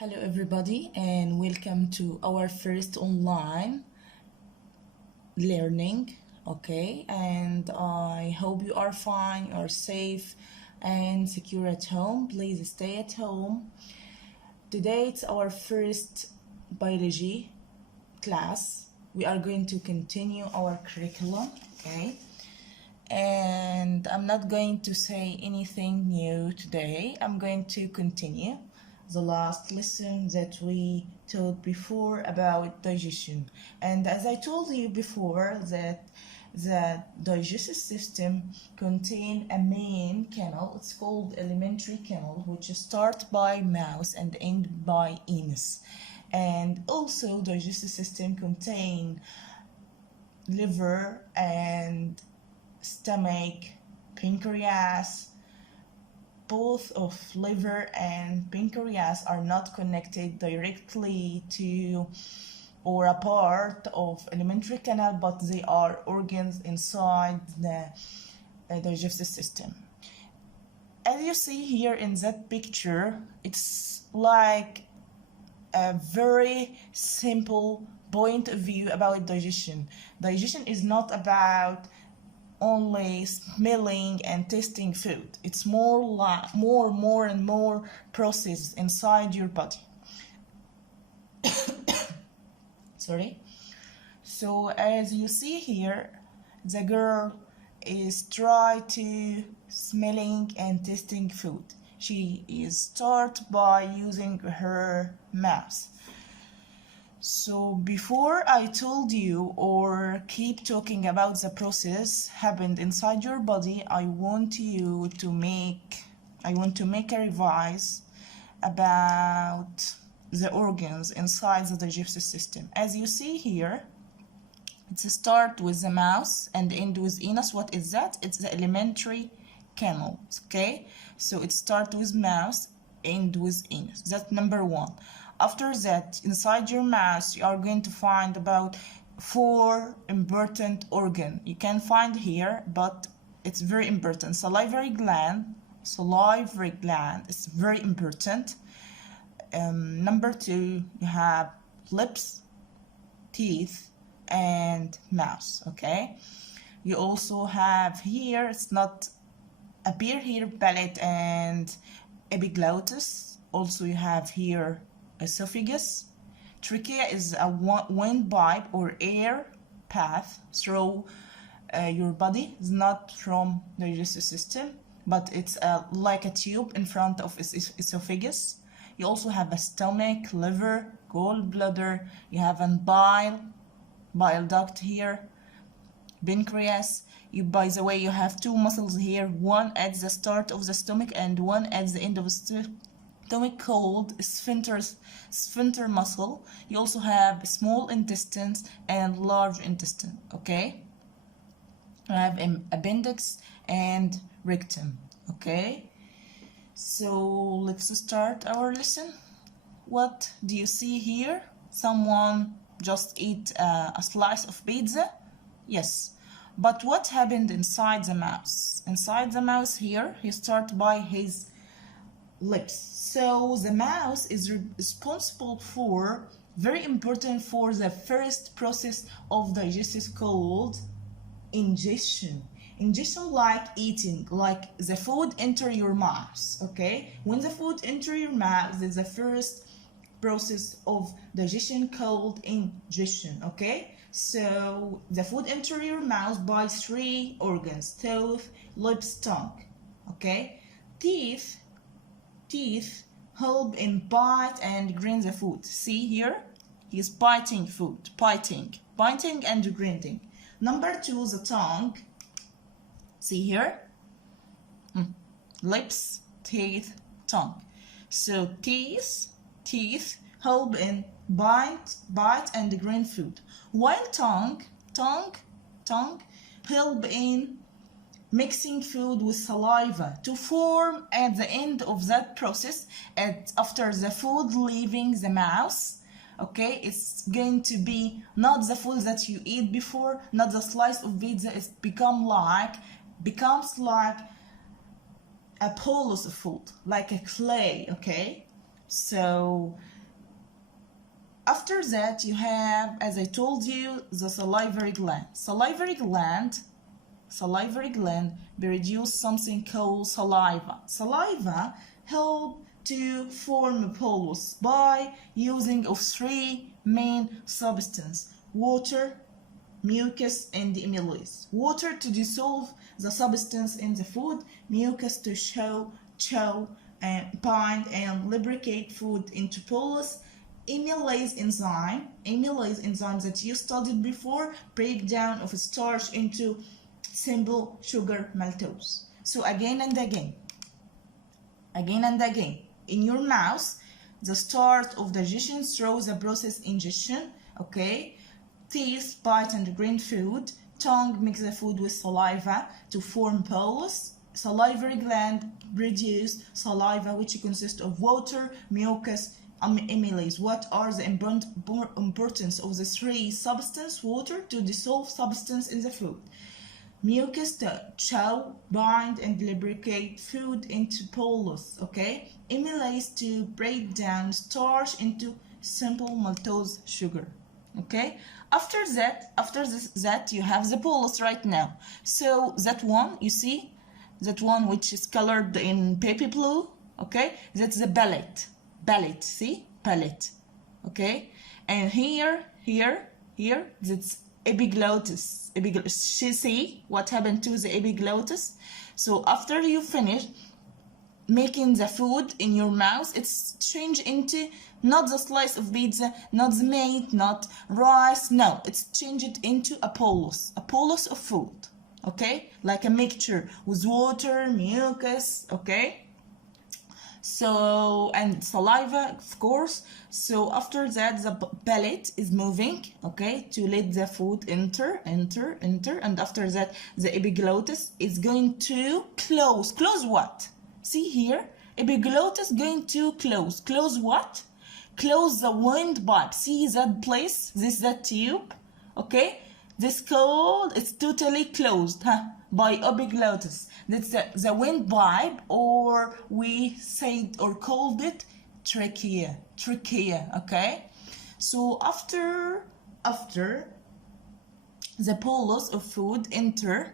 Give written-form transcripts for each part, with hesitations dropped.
Hello everybody and welcome to our first online learning. Okay, and I hope you are fine, you are safe and secure at home. Please stay at home. Today it's our first biology class. We are going to continue our curriculum, okay? And I'm not going to say anything new today. I'm going to continue the last lesson that we taught before about digestion. And as I told you before, that the digestive system contain a main canal. It's called alimentary canal, which start by mouth and end by anus. And also digestive system contain liver and stomach, pancreas. Both of liver and pancreas are not connected directly to or a part of alimentary canal, but they are organs inside the digestive system. As you see here in that picture, it's like a very simple point of view about digestion. Digestion is not about only smelling and tasting food. It's more and more process inside your body. Sorry. So as you see here, the girl is try to smelling and tasting food. She is start by using her mouth. So before I told you or keep talking about the process happened inside your body, I want to make a revise about the organs inside the digestive system. As you see here, it's start with the mouth and end with anus. What is that? It's the alimentary canal. Okay, so it start with mouth, end with anus. That's number one. After that, inside your mouth, you are going to find about 4 important organs. You can find here, but it's very important. Salivary gland is very important. Number 2, you have lips, teeth, and mouth. Okay. You also have here, it's not appear here, palate and epiglottis. Also, you have here esophagus. Trachea is a windpipe or air path through your body. It's not from the digestive system, but it's like a tube in front of esophagus. You also have a stomach, liver, gallbladder. You have a bile duct here, pancreas. By the way, you have 2 muscles here, one at the start of the stomach and one at the end of the stomach, called sphincter muscle. You also have small intestines and large intestine. Okay, I have an appendix and rectum. Okay, so let's start our lesson. What do you see here? Someone just eat a slice of pizza? Yes, but what happened inside the mouth? Inside the mouth here, he starts by his lips. So the mouth is responsible for, very important for the first process of digestion called ingestion. Ingestion like eating, like the food enter your mouth. Okay, when the food enter your mouth, is the first process of digestion called ingestion. Okay, so the food enter your mouth by 3 organs: tooth, lips, tongue. Okay, teeth help in bite and grind the food. See here, he's biting food, biting and grinding. Number 2, the tongue. See here, lips, teeth, tongue. So teeth help in bite and grind food, while tongue help in mixing food with saliva to form at the end of that process, after the food leaving the mouth. Okay, it's going to be not the food that you eat before, not the slice of pizza. It becomes like a bolus of food, like a clay. Okay, So after that you have, as I told you, the salivary gland. Salivary gland produce something called saliva. Saliva help to form a bolus by using of three main substances: water, mucus, and amylase. Water to dissolve the substance in the food, mucus to chew and bind and lubricate food into bolus. Amylase enzyme that you studied before, breakdown of starch into simple sugar maltose. So again and again, in your mouth, the start of digestion through the process ingestion, okay? Teeth bite and grind food, tongue mix the food with saliva to form bolus. Salivary gland produce saliva, which consists of water, mucus, amylase. What are the importance of the three substances? Water to dissolve substance in the food, mucus to chew, bind, and lubricate food into bolus, okay? Amylase to break down starch into simple maltose sugar, okay? After that you have the bolus right now. So that one, you see, that one which is colored in baby blue, okay? That's the palate, see, palate, okay? And here, that's epiglottis. See what happened to the epiglottis? So after you finish making the food in your mouth, it's changed into not the slice of pizza, not the meat, not rice. No, it's changed into a bolus of food, okay? Like a mixture with water, mucus, okay? So, and saliva, of course. So after that, the palate is moving, okay, to let the food enter, and after that, the epiglottis is going to close. Close what? See here, epiglottis going to close. Close what? Close the windpipe. See that place? This is that tube, okay? This called, it's totally closed, by epiglottis. That's the windpipe, or we said or called it trachea, okay? So after the bolus of food enter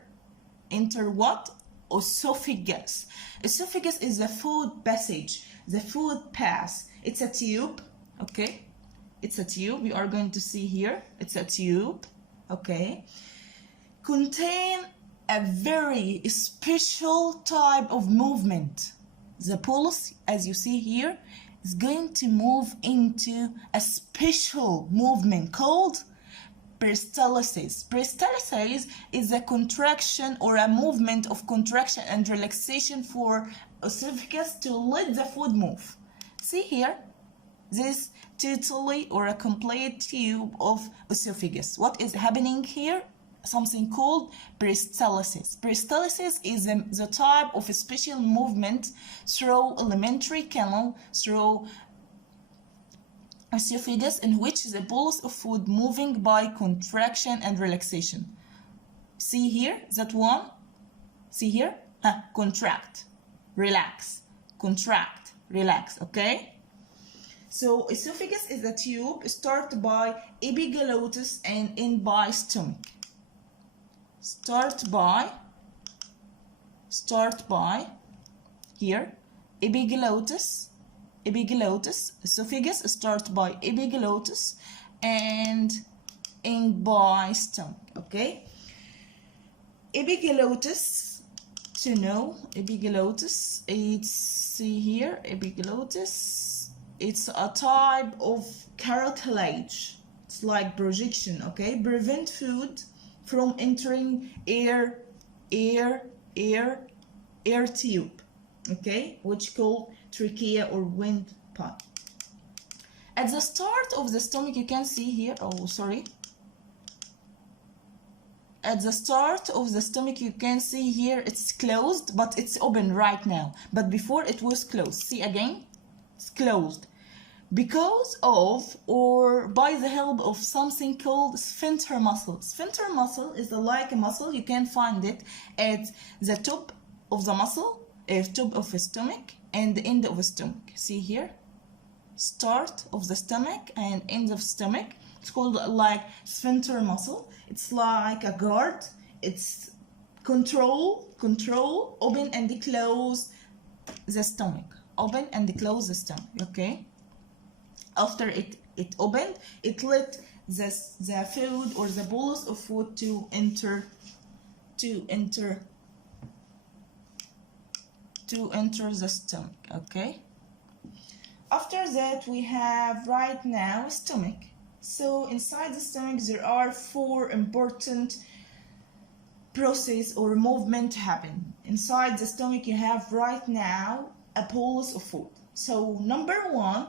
what? Esophagus. Esophagus is the food passage, the food pass. It's a tube, okay? It's a tube. We are going to see here. It's a tube, okay? Contain a very special type of movement. The bolus, as you see here, is going to move into a special movement called peristalsis. Peristalsis is a contraction or a movement of contraction and relaxation for esophagus to let the food move. See here, this totally or a complete tube of esophagus. What is happening here? Something called peristalsis. Peristalsis is the type of a special movement through alimentary canal, through esophagus, in which the bolus of food moving by contraction and relaxation. See here, that one? See here? Contract, relax, contract, relax, okay? So esophagus is a tube start by epiglottis and end by stomach. Start by here, epiglottis, esophagus start by epiglottis and end by stomach, okay? Epiglottis, to know, epiglottis, it's, see here, epiglottis, it's a type of cartilage. It's like projection, okay? Prevent food from entering air tube, okay, which called trachea or windpipe. At the start of the stomach, you can see here, at the start of the stomach, you can see here it's closed, but it's open right now. But before it was closed. See again, it's closed because of or by the help of something called sphincter muscle. Sphincter muscle is like a muscle. You can find it at the top of the muscle, top of the stomach and the end of the stomach. See here, start of the stomach and end of stomach. It's called like sphincter muscle. It's like a guard. It's control, open and close the stomach. Open and close the stomach, okay? After it opened, it let the food or the bolus of food to enter the stomach, okay? After that, we have right now stomach. So inside the stomach, there are 4 important process or movement happen. Inside the stomach, you have right now a bolus of food. So number 1,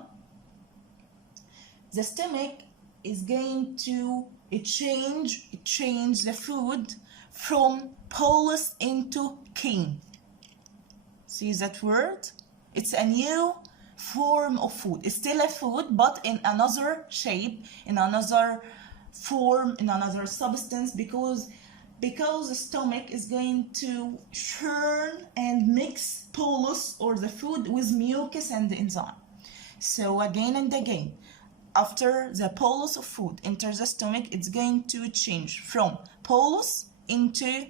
the stomach is going to change the food from bolus into cane. See that word? It's a new form of food. It's still a food, but in another shape, in another form, in another substance, because the stomach is going to churn and mix bolus or the food with mucus and enzyme. So again and again, after the bolus of food enters the stomach, it's going to change from bolus into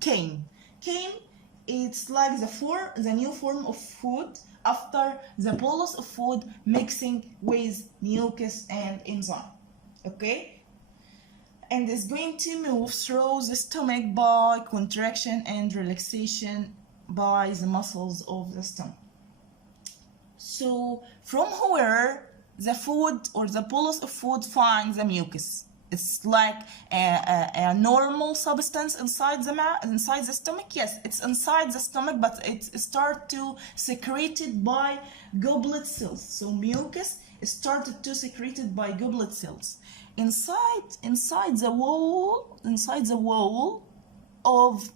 cane. Cane, it's like the new form of food after the bolus of food mixing with mucus and enzyme, okay? And it's going to move through the stomach by contraction and relaxation by the muscles of the stomach. So from where the food or the bolus of food finds the mucus? It's like a normal substance inside the stomach. Yes, it's inside the stomach, but it starts to secreted by goblet cells. So mucus started to secreted by goblet cells. Inside the wall of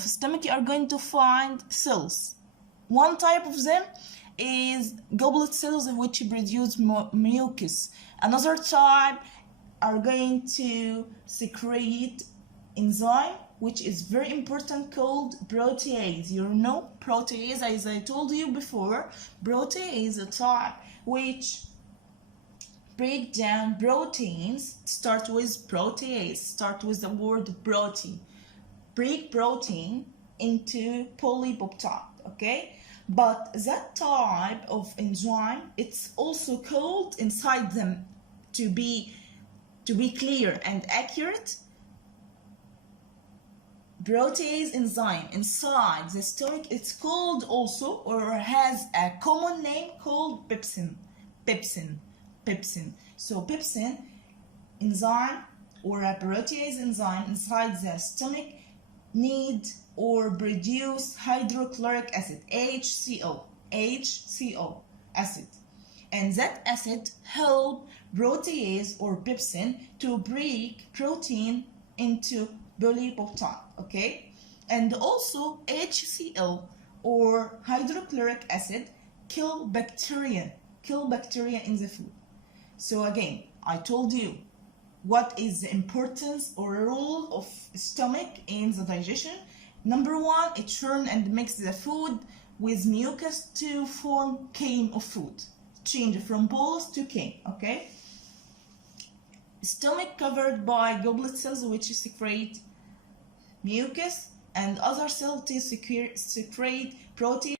stomach, you are going to find cells. One type of them is goblet cells, which produce mucus. Another type are going to secrete enzyme, which is very important, called protease. You know protease, as I told you before. Protease is a type which break down proteins. Start with protease, start with the word protein. Break protein into polypeptide, okay? But that type of enzyme, it's also called inside them, to be clear and accurate, protease enzyme inside the stomach, it's called also, or has a common name called pepsin. So pepsin enzyme or a protease enzyme inside the stomach need or produce hydrochloric acid, HCO acid, and that acid help protease or pepsin to break protein into polypeptide, okay? And also HCl or hydrochloric acid kill bacteria in the food. So again, I told you what is the importance or role of stomach in the digestion. Number 1, it churn and mix the food with mucus to form cane of food. Change from bolus to cane, okay? Stomach covered by goblet cells, which secrete mucus, and other cells to secrete protein